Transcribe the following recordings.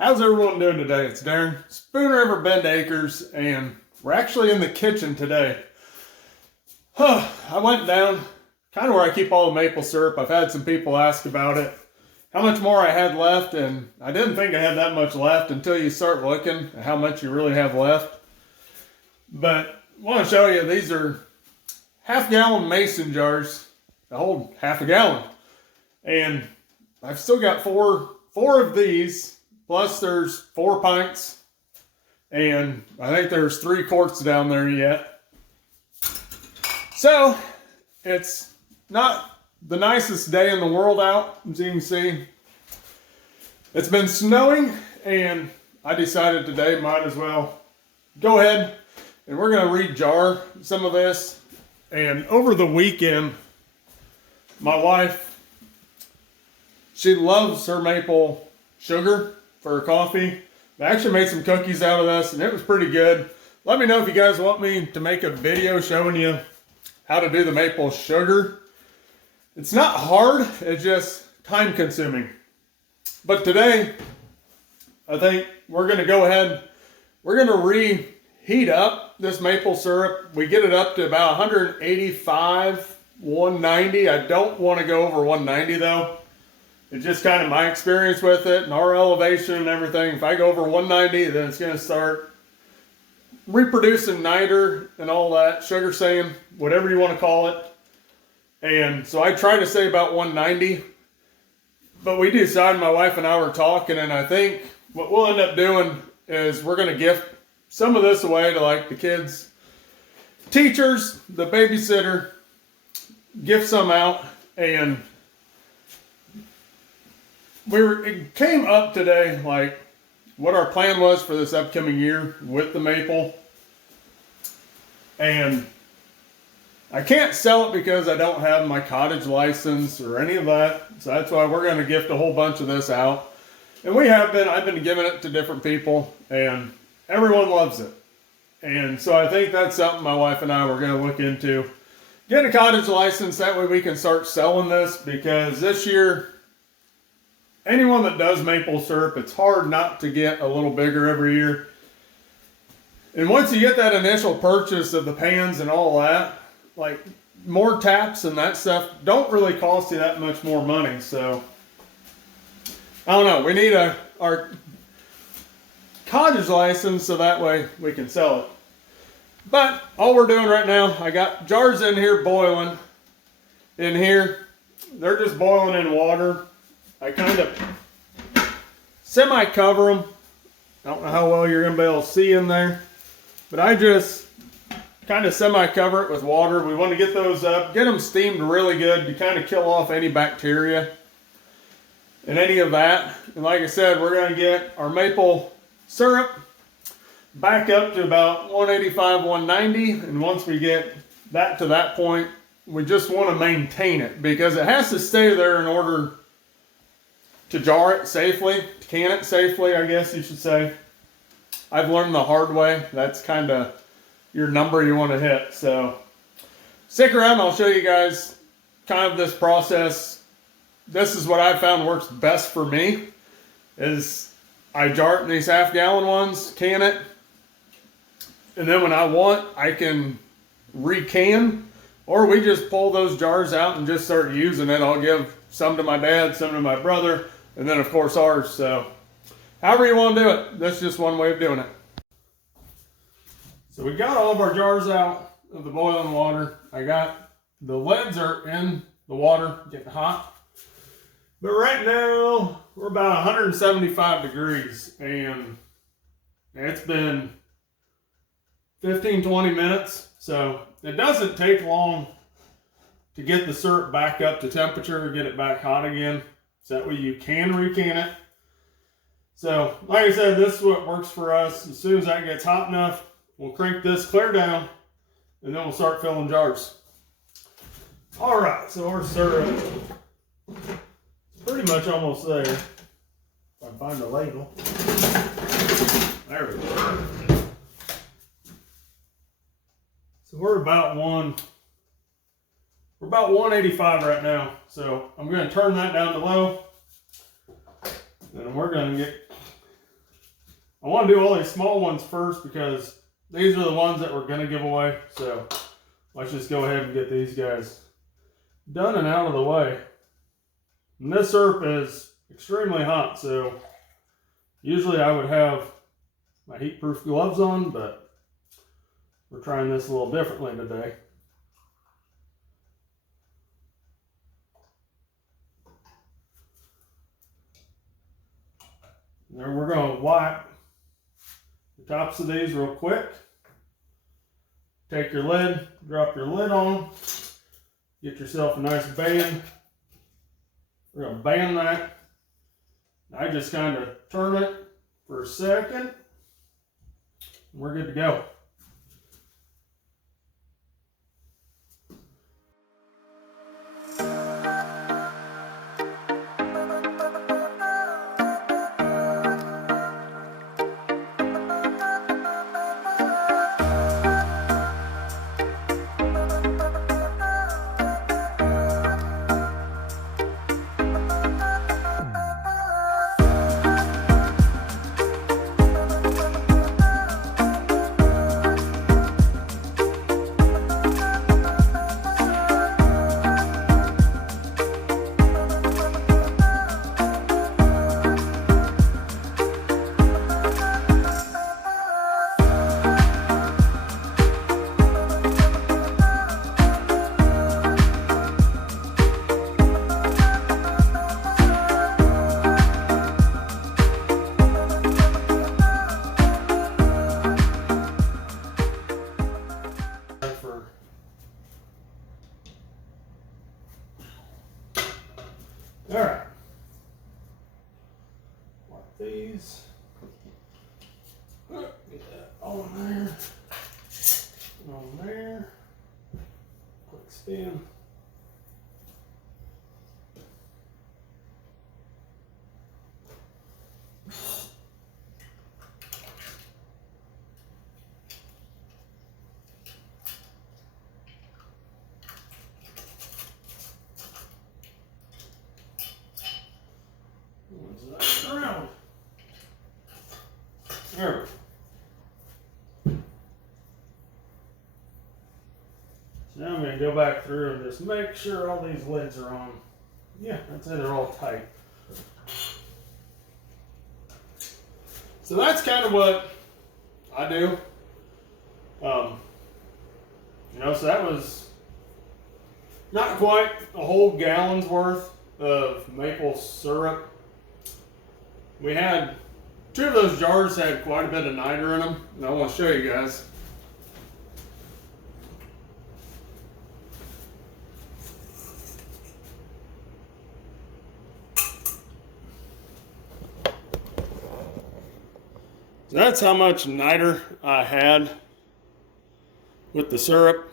How's everyone doing today? It's Darren, Spoon River Bend Acres, and we're actually in the kitchen today. I went down, kind of where I keep all the maple syrup. I've had some people ask about it, how much more I had left, and I didn't think I had that much left until you start looking at how much you really have left. But I want to show you, these are half-gallon mason jars that hold half a gallon. And I've still got four of these. Plus there's 4 pints, and I think there's 3 quarts down there yet. So it's not the nicest day in the world out, as you can see. It's been snowing, and I decided today might as well go ahead and we're going to rejar some of this. And over the weekend, my wife, she loves her maple sugar for her coffee. I actually made some cookies out of this, and it was pretty good. Let me know if you guys want me to make a video showing you how to do the maple sugar. It's not hard, it's just time consuming. But today, I think we're gonna go ahead, we're gonna reheat up this maple syrup. We get it up to about 185, 190. I don't wanna go over 190 though. It's just kind of my experience with it and our elevation and everything. If I go over 190, then it's going to start reproducing nitre and all that, sugar sand, whatever you want to call it. And so I try to say about 190. But we decided, my wife and I were talking, and I think what we'll end up doing is we're going to gift some of this away to like the kids, teachers, the babysitter, gift some out. And it came up today, like what our plan was for this upcoming year with the maple. And I can't sell it because I don't have my cottage license or any of that. So that's why we're going to gift a whole bunch of this out. And I've been giving it to different people, and everyone loves it. And so I think that's something my wife and I were going to look into. Get a cottage license, that way we can start selling this, because this year, anyone that does maple syrup, it's hard not to get a little bigger every year. And once you get that initial purchase of the pans and all that, like more taps and that stuff don't really cost you that much more money. So I don't know, we need our cottage license so that way we can sell it. But all we're doing right now, I got jars in here boiling. In here, they're just boiling in water. I kind of semi-cover them. I don't know how well you're going to be able to see in there, but I just kind of semi-cover it with water. We want to get those up, get them steamed really good to kind of kill off any bacteria and any of that. And like I said, we're going to get our maple syrup back up to about 185, 190. And once we get that to that point, we just want to maintain it because it has to stay there in order to jar it safely, to can it safely, I guess you should say. I've learned the hard way. That's kind of your number you want to hit. So stick around, I'll show you guys kind of this process. This is what I found works best for me, is I jar it in these half-gallon ones, can it, and then when I want, I can recan, or we just pull those jars out and just start using it. I'll give some to my dad, some to my brother, and then of course ours. So however you want to do it, that's just one way of doing it. So we got all of our jars out of the boiling water. I got the lids are in the water, getting hot. But right now we're about 175 degrees, and it's been 15-20 minutes. So it doesn't take long to get the syrup back up to temperature, get it back hot again. So that way you can recan it. So like I said, this is what works for us. As soon as that gets hot enough, we'll crank this clear down, and then we'll start filling jars. All right, so our syrup is pretty much almost there. If I can find the ladle. There we go. So we're about 185 right now. So I'm going to turn that down to low. And we're going to get I want to do all these small ones first because these are the ones that we're going to give away. So let's just go ahead and get these guys done and out of the way. And this syrup is extremely hot, so usually I would have my heat-proof gloves on, but we're trying this a little differently today. And then we're going to wipe the tops of these real quick. Take your lid, drop your lid on, get yourself a nice band. We're going to band that. I just kind of turn it for a second. We're good to go. All right, wipe these, get that on there, quick spin. Around. There. So now I'm going to go back through and just make sure all these lids are on. Yeah, that's it, they're all tight. So that's kind of what I do. So that was not quite a whole gallon's worth of maple syrup. We had 2 of those jars had quite a bit of nitre in them, and I want to show you guys. So that's how much nitre I had with the syrup.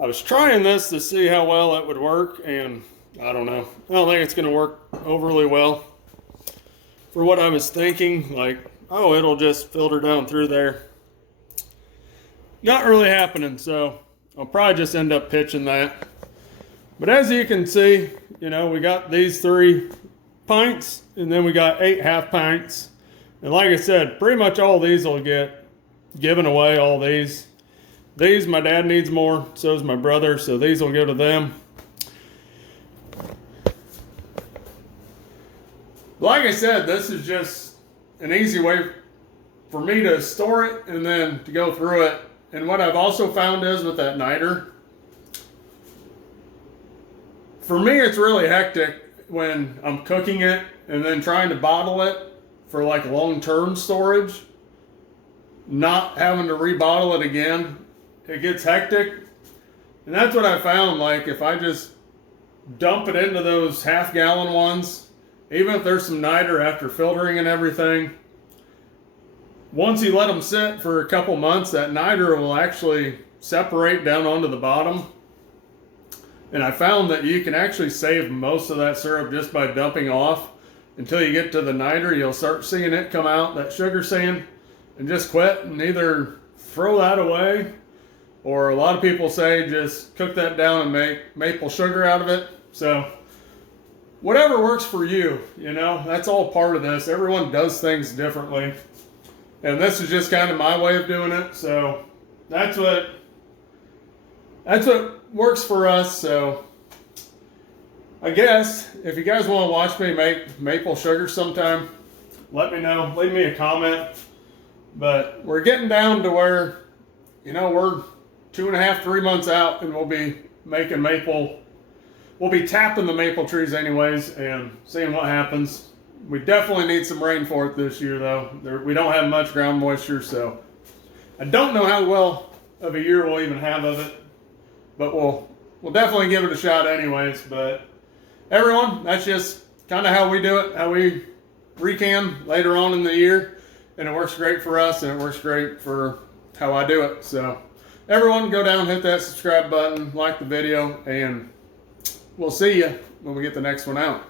I was trying this to see how well it would work, and I don't know. I don't think it's going to work overly well. For what I was thinking, like, oh, it'll just filter down through there. Not really happening, so I'll probably just end up pitching that. But as you can see, we got these 3 pints, and then we got 8 half pints. And like I said, pretty much all these will get given away, all these. These, my dad needs more, so does my brother, so these will go to them. Like I said, this is just an easy way for me to store it and then to go through it. And what I've also found is with that nitre, for me it's really hectic when I'm cooking it and then trying to bottle it for like long-term storage, not having to rebottle it again. It gets hectic. And that's what I found, like if I just dump it into those half-gallon ones, even if there's some nitre after filtering and everything, once you let them sit for a couple months, that nitre will actually separate down onto the bottom. And I found that you can actually save most of that syrup just by dumping off. Until you get to the nitre, you'll start seeing it come out, that sugar sand, and just quit and either throw that away, or a lot of people say just cook that down and make maple sugar out of it. So whatever works for you, that's all part of this. Everyone does things differently. And this is just kind of my way of doing it. So that's what works for us. So I guess if you guys want to watch me make maple sugar sometime, let me know. Leave me a comment. But we're getting down to where, we're 2.5, 3 months out, and we'll be making maple. We'll be tapping the maple trees anyways and seeing what happens. We definitely need some rain for it this year, though. We don't have much ground moisture, so I don't know how well of a year we'll even have of it. But we'll definitely give it a shot anyways. But everyone, that's just kind of how we do it, how we recan later on in the year. And it works great for us, and it works great for how I do it. So everyone, go down, hit that subscribe button, like the video, and we'll see you when we get the next one out.